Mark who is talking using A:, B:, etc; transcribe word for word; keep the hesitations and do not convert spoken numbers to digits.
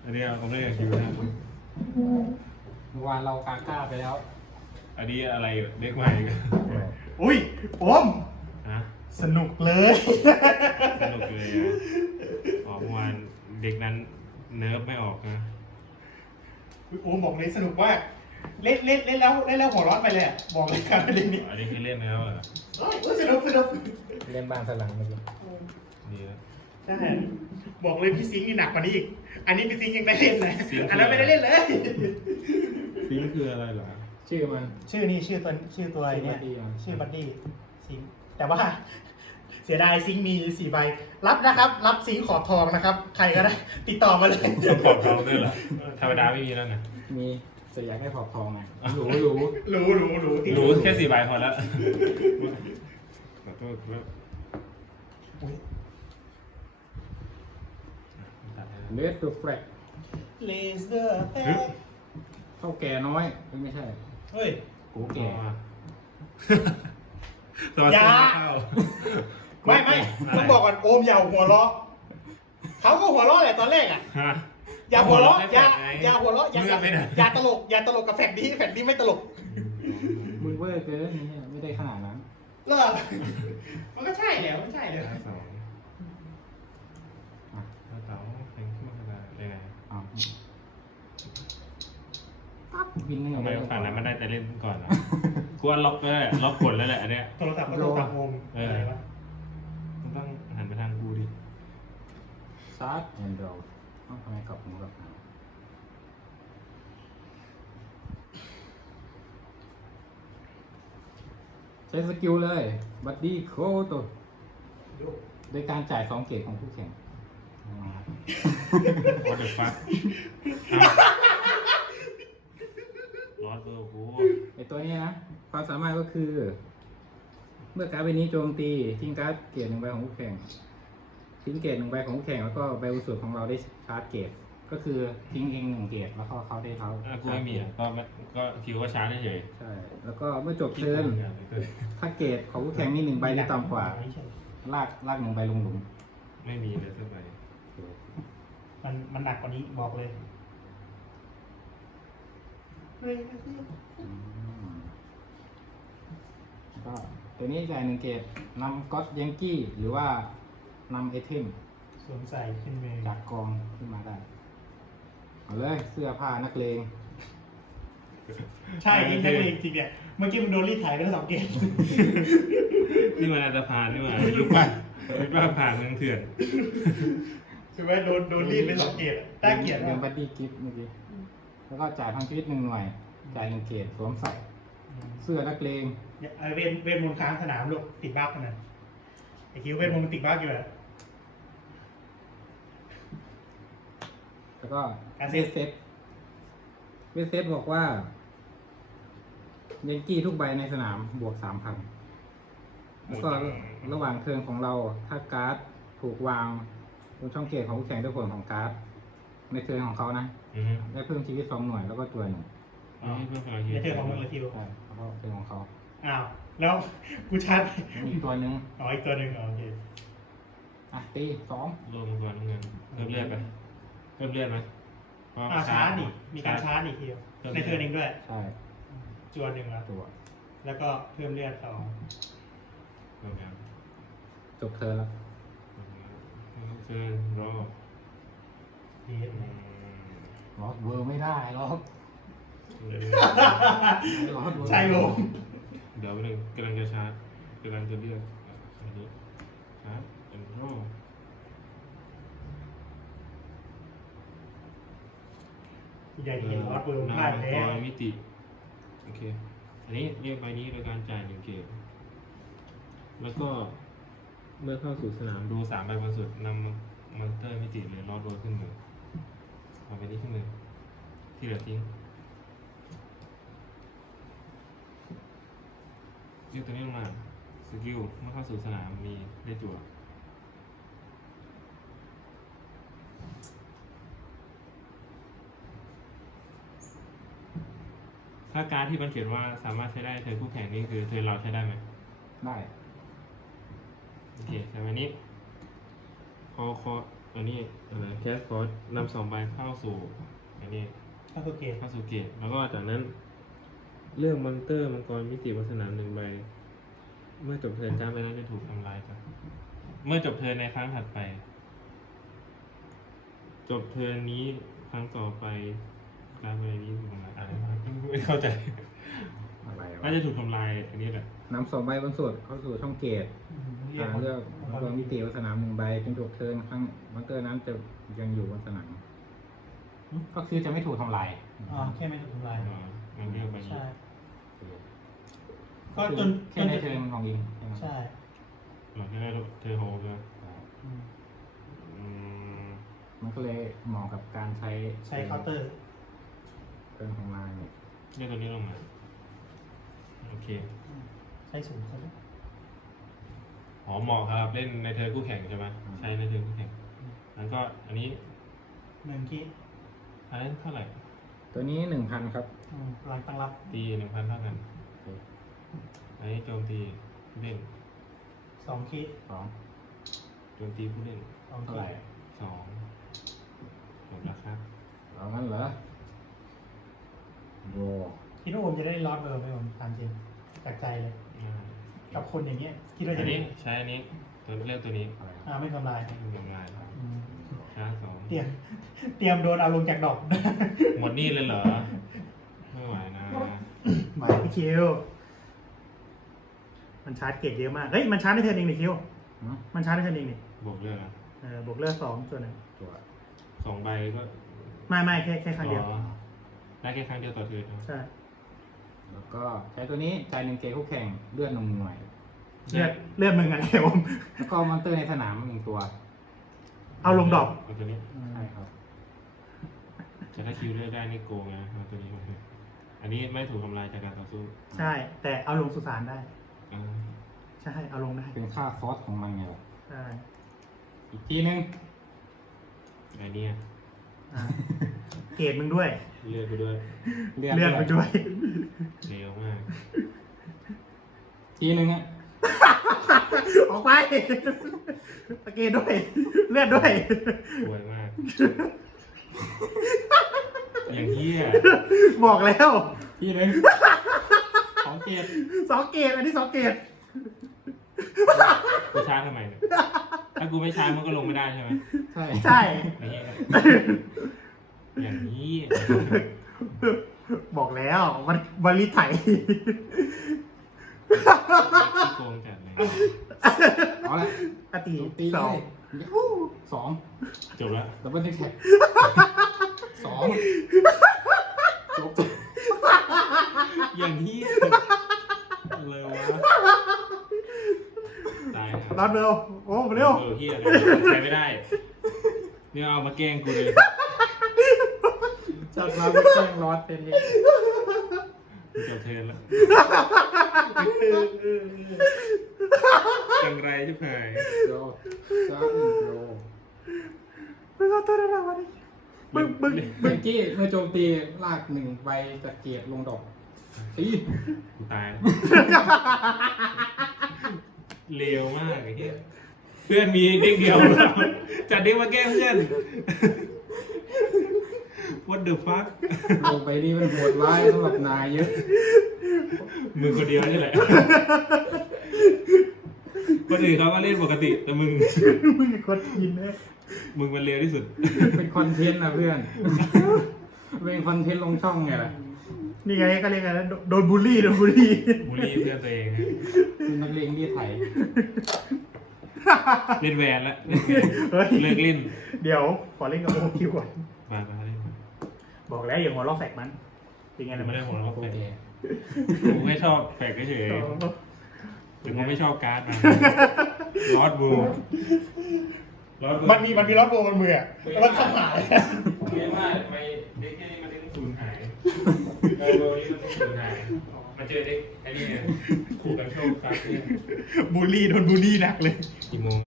A: อันนี้เอาเล่นกับคิวนะ
B: เมื่อวานเรากาก้าไปแล้ว
A: อันนี้อะไรเด็กใหม่กัน
C: อุ้ยโอม
A: ฮะ
C: สนุกเลย
A: สนุกเลยอ่ะอ๋อเมื่อวานเด็กนั้นเนิร์ฟไม่ออกนะ
C: อุ๊ยโอมบอกเลยสนุกมากเล่นเล่นเล่นแล้วเล่นแล้วหัวร้อนไปเลยอะบอกเลยการเล่นนี้
A: อันนี้คือเล่นแล้วเหรอ
C: เอ้ยเอ้ยสนุกสนุก
B: เล่นบ้านสลังเมื่อกี้
A: ดีแล้ว
C: ใช่บอกเลยพี่ซิงค์นี่หนักกว่านี้อีกอันนี้พี่ซิงค์ยังได้เล่นเลย
A: ซิงค์
C: อันนั้นไม่ได้เล่นเลย
A: ฟิงค์คืออะไรเหรอ
B: ชื่อมัน
C: ชื่อนี่ชื่อตัวชื่อตัวไอ้เนี่ย
B: ชื่อบัดดี้เหรอ
C: ชื่อบัดดี้ซิงค์แต่ว่า เสียดายซิงค์มีสี่ใบรับนะครับ รับซิงค์ขอบทองนะครับ ใครก็ได้ ติดต่อมาเลย
A: ต้องขอบทองด้วยเหรอธรรมดาไม่มีแล้วนะ
B: มีแต่อยากให้ขอบทองไงรู้รู้
C: รู้รู้รู้ติด
A: รู้แค่สี่ใบพอแล้วขอโทษครับ
C: อุ๊ย
A: ตัดให้
B: เลสตัวแฟลก
C: เลเซอร์แต
A: เฮ้ย
B: เท่าแก่น้อยไม่ใช่
C: เฮ้ย
B: กู
A: แก่
B: แก่
A: สวัสดี
C: อย่า
A: เข้า
C: ไม่ไม่ต้องบอกก่อนโอมอย่าหัวเราะเขาก็หัวเราะแหละตอนแรกอ่ะ
A: ฮะ
C: อย่าหัวเราะอย่า
A: ไง
C: อย่าหัวเราะอย่า
A: เมื่อไม่ได้
C: อย่าตลกอย่าตลกกับแฟนดี้แฟนดี้ไม่ตลก
B: มึงเวอร์เกินเนี่ยไม่ได้ขนาดนั้น
C: เลิกมันก็ใช่แหละมันใช่เลย
A: สอง
B: อ่ะ
A: แล้วเต๋าเพลงขึ้นมาได้ยังไง
B: เอาปั๊บบินหนึ่ง
A: ทำไม
B: เลย
A: ฝั่งนั้นมันได้แต่เล่นก่อนอ่ะกูว่าล็อกแล้วแหละล็อกกดแล้วแหละอันเนี้ย
C: โทรศัพท์ก็โทรศัพท์โอม
A: เออ
C: อะไรวะ
A: มันต้องหันไปทางกูดิ
B: ซาร์ดแอนด์ดอลต้องทำไมขับผมกับหาใช้สกิลเลยบัดดี้โคตัว
C: ดู
B: โดยการจ่ายสองเกตของผู้แข่งอ่า
A: What the fuck ร้อนเบอร์กู
B: ไอตัวนี้นะ ความสามารถก็คือ เมื่อการ์ดใบนี้โจมตีทิ้งการ์ดเกตหนึ่งใบของผู้แข่งทิ้งเกตหนึ่งใบของผู้แข่งแล้วก็ใบบนสุดของเราได้ชาร์จเกตก็คือทิ้งเองหนึ่งเกตแล้วก็เขาได้เขา
A: อ่ะกูไม่มีอ่ะก็ไม่ก็คิวว่าช้าเฉย
B: ใช่แล้วก็เมื่อจบ
A: ๆ
B: เทิร์นถ้าเกตของผู้แข่งมีหนึ่งใบหรือต่ำกว่า
C: ไม่ใช่
B: ลากลากหนึ่งใบลงหลุม
A: ไม่มีเลยสักใบ
C: มันมันหนักกว่านี้บอกเลย
B: อืมก็ตัวนี้จ่ายหนึ่งเกตนำก็อตยังกี้หรือว่านำไอเทม
C: สวมใส่ขึ้นเมย์
B: จากกองขึ้นมาได้เอาเลยเสื้อผ้านักเลง
C: ใช่จริงๆจริงจริงเนี่ยเมื่อกี้มันโดนรีดถ่ายไปแล้วสองเกม
A: นี่มันอันตรพานนี่หว่ายุคป่ะยุคป่ะผ่านเมืองเถื่อน
C: ใช่ไหมโดนโดนรีดไปสองเกมอะได้เกียรติ
B: เรียนบั
C: มาก
B: ดดี้กิฟต์เมื่อกี้แล้วก็จ่ายพังชีวิตหนึ่งหน่วย จ่ายหนึ่งเกตสวมใส่เสื้อนักเลง
C: เออเวนเวนมนต์ค้างสนามลูกติดบั๊กนะไอคิวเวนมนต์มันติดบั๊กอยู่อะ
B: แล้วก็
C: การ
B: เว
C: เซ็ต
B: สเซตเวสเซตบอกว่ายังกี้ทุกใบในสนามบวกสามพันแล้วก็ระหว่างเทิร์นของเราถ้าการ์ดถูกวางบนช่องเกตของผู้แข่งด้วยผลของการ์ดในเทิร์นของเขานะ
A: อือฮึ
B: ได้เพิ่มชีวิตสองหน่วยแล้วก็ตัวหนึ่ง
A: อ๋อเพื่อนพลัง
C: ในเทือกของมึงละทิว
B: ใช่เพราะเป็นของเขา
C: อ้าวแล้วกูชาร์จ
B: อีกตัวหนึ่ง
C: อ๋ออีกตัวหนึ่งอ๋อโอเค
B: อ่ะตีสอง
A: รวมตัวน้ำเงินเพิ่มเลือดไปเพิ่มเลือดไหมเพะ
C: อ้าวชาร์จนี่มีการชาร์จอีกทีในเทือกหนึ่งด้วย
B: ใช่
C: จวนหนึ่งแล้ว
B: ตัว
C: แล้วก็เพิ่มเลือดสอง
A: เพิ่มแล้ว
B: จบเทิร์นแล้ว
A: เชิญรอ
C: ดี
A: อืม
B: ล็อกเวอร์ไม่ได้ล็อก
A: เออ
B: ล็อกเวอร์
C: ใช่ลง
A: เดี๋ยวไปหนึ่งกำลังจะชาร์จกำลังจะเลือกอันนี้ชาร์จเป็นรอ
C: ใหญ่เห็นออสเวิร์มพลาด
A: นำ
C: แล้ว
A: มังกรมิติโอเค อันนี้เรียกใบนี้โดยการจ่ายหนึ่งเกตแล้วก็เมื่อเข้าสู่สนามดูสามใบบนสุดนำมอนสเตอร์มิติหรือลอดโรยขึ้นมือเอาไปนี้ขึ้นมือที่เหลือทิ้งยกตัวนี้ลงมาสกิลเมื่อเข้าสู่สนามมีได้จั่วถ้าการดที่มันเขียนว่าสามารถใช้ได้เธอคู่แข่งนี่คือเธอเราใช้ได้ไหม
B: ได้
A: โอเคแต่วันนี้คอคออันนี้อะไรแคสคอร์สนำสองใบเข้าสู่อันนี้
C: เข้าตัวเกต
A: เข้าสู่เกตแล้วก็จากนั้นเลือกมอนเตอร์มังกรมิติวัฒนาหนึ่งใบ เมื่อจบเทิร์นการ์ดใบนั้นจะถูกทำลายครับเมื่อจบเทิร์นในครั้งถัดไป จบเทิร์นนี้ครั้งต่อไปการ์ดใบนี้ถูกทำลายอะไรวะไม่เข้าใจ
B: อะไรวะ
A: น่าจะถูกทำลายอันนี้แหละ
B: นำสองใบบนสุดเข้าสู่ช่องเกต
C: อืมเรีย
B: อ่าก เลือกมังกรมิติบนสนามหนึ่งใบจนจบเทิร์นครั้งมอนเตอร์นั้นจะยังอยู่บนสนามก็คือจะไม่ถูกทำลาย
C: อ๋อแค่ไม่ถูกทำลาย
A: อ่ามันเลือกใบนี้
C: ใช่
B: ก็
C: ก็จน
B: แค่ในเทิร์นของอิงใช่ไหม
C: ใช่
A: หลังจากนั้นเธอโฮลเลย
C: อืม
A: อืม
B: มันก็เลยเหมาะกับการใช้
C: ใช้เคาน์เตอร์
B: เทิร์นของนายเนี่ย
A: เลือกตัวนี้ลงมาโอเค
C: ใช้สูงสุด
A: หอเหมาะครับเล่นในเทิร์นคู่แข่งใช่ไหมใช้ในเทิร์นคู่แข่งแล้วก็อันนี้
C: หนึ่งคิด
A: อันนั้นเท่าไหร่
B: ตัวนี้หนึ่งพันครับ
C: อืมหลังตั้งรับ
A: ตีหนึ่งพันเท่ากันอันนี้โจมตีผู้เล่น
C: สองคิด
B: สอง
A: โจมตีผู้เล่น
C: สอง
B: เท่า
C: คิ
B: ไหร่
C: ด
A: สองจบแล้วครับ
B: เอางั้นเหรอโบ
C: คิดว่าผมจะได้ลอดเบอร์ไหมผมถามจริงจากใจเลย
A: อ่า
C: กับคนอย่างเงี้ยคิดว่า
A: อั
C: จะ
A: น
C: ได้
A: นี้ใช้อันนี้ตัวเลือกตัวนี้
B: อะไร
C: อ่าไม่ทำลาย
A: ให้มันทำลาย
C: อืม
A: ช้าสอง
C: เตรียมเตรียมโดนเอาลงจากดอก
A: หมดนี่เลยเหรอไม่ไหวนะ
C: หมายพี่คิวมันชาร์จเกตเยอะมากเฮ้ยมันชาร์จได้เทิร์นเองนี่คิว
B: หืม
C: มันชาร์จได้เทิร์นเองนี่
A: บวกเลือกอะ
C: เออบวกเลือดสองส่วนหนึ่ง
B: ตัว
A: สองใบก็
C: ไม่ไม่แค่แค่ครั้งเดียว
A: อ๋อได้แค่ครั้งเดียวต่อเทิร์นเนอะ
C: ใช่
B: แล้วก็ใช้ตัวนี้จ่ายหนึ่งเกตคู่แข่งเลือดหนึ่งหน่วย
C: เลือดเลือดมึงอะไรผม
B: แล้วก็มอนเตอร์ในสนามหนึ่งตัว
C: เอาลงดอก
A: เอาตัวนี้
B: ใช่ครับ
A: แต่ถ้าคิวเลือกได้นี่โกงนะเอาตัวนี้มาอันนี้ไม่ถูกทำลายจากการต่อสู้
C: ใช่ แต่เอาลงสุสานได้
A: อ่า
C: ใช่เอาลงได้
B: เป็นค่าคอสของมันไงล่ะ
C: ใช่
B: อีกทีหนึง
A: ไอเนี่ย
C: อ่าเกรดมึงด้วย
A: เลือกไปด้วย
B: เลือด
C: เลือดมึงด้วย
A: เร็วมาก
B: ทีหนึงอ่ะ
C: ออกไปตะเกรดด้วย เลือดด้วย
A: สวยมาก อย่างเหี้ย
C: บอกแล้ว
B: ทีหนึงสองเกต
C: สองเกรดอันนี้สองเกรด
A: กูช้าทำไมเนี่ยถ้ากูไม่ช้ามันก็ลงไม่ได้ใช่ไหม
B: ใช่
C: ใช่
A: ไอ้เหี้ยอย่างนี้
C: บอกแล้วมันบริไถ
A: ที่โกงจัดเลย
B: เอาละ
C: อตี
B: ตี
C: ส
B: เล
C: อง
B: ยยูหูสอง
A: จบแล้ว
B: ดับเบิลแท็กสองจบ
A: อย่างนี้เลยวะตาย
C: รอดเบลโอ้เร็ว
A: เออเฮียเลยใช้ไม่ได้เนี่ยเอามาแกล้งกูเลย
B: จัดมาเป็นแกล้งรอดเป็นเอง
A: กูจะเทิร์นแล้วจังไรชิบหาย
B: โดจ้าอินโด
C: มึงเอาตัวอะไรมาดิมึงมึง
B: เมื่อกี้เมื่อโจมตีลากหนึ่งใบจากเกียรลงดอกตี
A: กูตายเร็วมากไอ้เหี้ยเพื่อนมีเด็กเดียวจัดเด็กมาแกล้งเพื่อน What the fuck
B: ลงไปนี่มันโหดร้ายสำหรับนายเยอะ
A: มึงคนเดียวนี่แหละ คนอื่นเขาก็เล่นปกติ แต่มึง
C: มึงกดทีนเลย
A: มึงมันเร็วที่สุด
B: เป็นคอนเทนต์นะเพื่อน เป็นคอนเทนต์ลงช่องไงล่ะ
C: นี่ไงก็เรียกกันแล้วโดนบูลลี่โดนบูลลี่
A: บูลลี่เพื่อนตัวเองนะ
B: เป็นนักเลงที่ไถ
A: เล่นแวนแล้ว
C: เฮ้ย
A: เลิกเล่น
C: เดี๋ยวขอเล่นกับโอคิวก่อน
A: มามาเล่นมา
C: บอกแล้วอย่าหัวล้อแฟกมันเป็นไง
A: กู
C: ล่ะ
A: ไม่ได้หัวเราะ
B: โอ
A: แฝก
B: เค
A: กูแค่ชอบแฝกเฉย
C: โอ้
A: ๆหรือกูไม่ชอบการ์ดมันลอดบูลอดบู
C: มันมีมันมีรถโบมันมืออะแล้วมันทำหาย
A: ไม่ว่าไม่เด็กแค่นี้มันเด็กสูญหายไอโบนี่มันเด็กสูญหายมาเจอเด็กไอ้นี่เนี่ยขู่กันโชคครับเนี่ย
C: บูลลี่โดนบูลลี่หนักเลย
A: กี่โมง